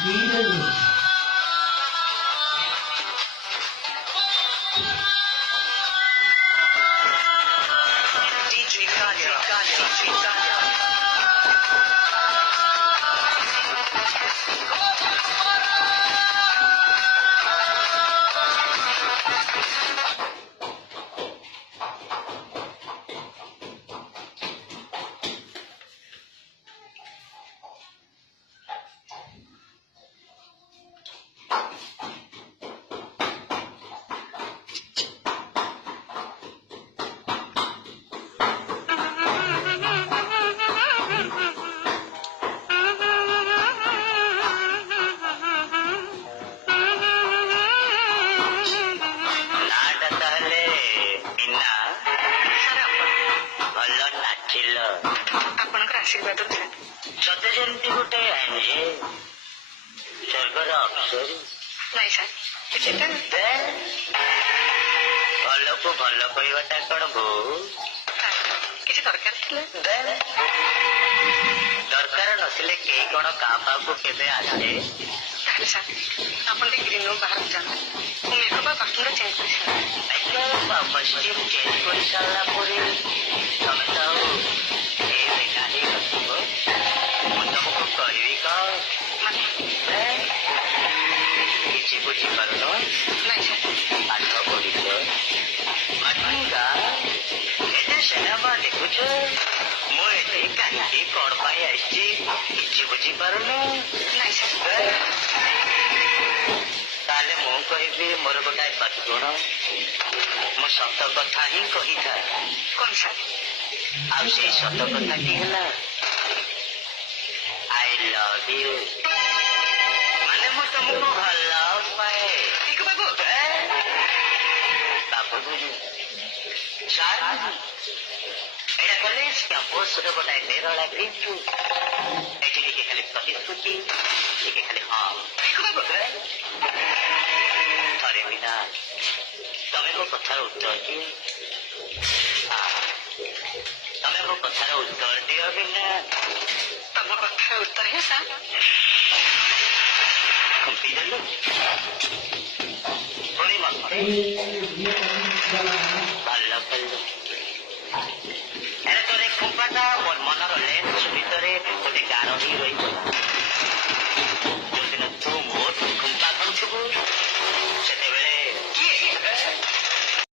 DJ Kanye, DJ Kanye. ଆପଣଙ୍କର ଆଶୀର୍ବାଦ ଥିଲା ସତେ ଯେମିତି ଗୋଟେ ଏଞ୍ଜେଲ ସ୍ୱର୍ଗର ଅପ୍ସରୀ। ନାଇଁ ସାର୍ ସେଟା ଭଲକୁ ଭଲ କହିବାଟା କଣ ଭୁଲ? କିଛି ଦରକାର ଥିଲା ଦରକାର ନଥିଲେ କେହି କଣ କାହା ପାଖକୁ କେବେ ଆସେ? ତାହେଲେ ସାର୍ ଆପଣ ଟିକେ ଗ୍ରୀନ୍ ରୁମ୍ ବାହାରକୁ ଯାଆନ୍ତୁ। ମୁଁ ମେକଅପ୍ ଆଉ ବାଥରୁମ୍ଟା ଚେଞ୍ଜ କରିସାରିଲି। କଷ୍ଟ୍ୟୁମ୍ ଚେଞ୍ଜ କରିସାରିଲା ପରେ ତମେ ତ ଆଉ ବେକା ହେଇନଥିବ। ମୁଁ ତମକୁ କହିବି କଣ କିଛି ବୁଝିପାରୁନ? ନାଇଁ ସାର୍ ପାଠ ପଢିଛ ମାଠିକା ଏତେ ସିନେମା ଦେଖୁଛ, ମୁଁ ଏଠି କାହିଁକି କଣ ପାଇଁ ଆସିଛି କିଛି ବୁଝିପାରୁନ? ନାଇଁ ସାର୍ ତାହେଲେ ମୁଁ କହିବି ମୋର ଗୋଟାଏ ସଦ୍ଗୁଣ, ମୁଁ ସତ କଥା ହିଁ କହିଥାଏ। କଣ ସାର୍? ଆଉ ସେଇ ସତ କଥାଟି ହେଲା ଆଇ ଲଭ୍ ୟୁ। ମାନେ ମୁଁ ତମକୁ ଭଲ ପାଏ। ଠିକ ବାବୁ ବାବୁ ସାର୍ ଏଇଟା କଲେଜ କ୍ୟାମ୍ପସର ଗୋଟାଏ ନିରଳା ବିନ୍ଦୁ। ଏଠି ଟିକେ ଖାଲି ପ୍ରତିଶ୍ରୁତି, ଟିକେ ଖାଲି ହଁ। ଠିକ ବାବୁ ଥରେ ବିନା ତମେ ମୋ କଥାର ଉତ୍ତର ଦିଅ। ତମେ ମୋ କଥାର ଉତ୍ତର ଦିଅ ବିନା। ତମ କଥାର ଉତ୍ତର ହିଁ ସାର୍ କମ୍ପିଦେଲୁ ପୁଣି ମତେ ଭଲ କଲୁ। ଏରେ ତୋର ଖୁମ୍ପାଟା ମୋର ମନର ଲେନ୍ସ ଭିତରେ ଗୋଟେ ଗାର ହେଇ ରହିଥିଲା।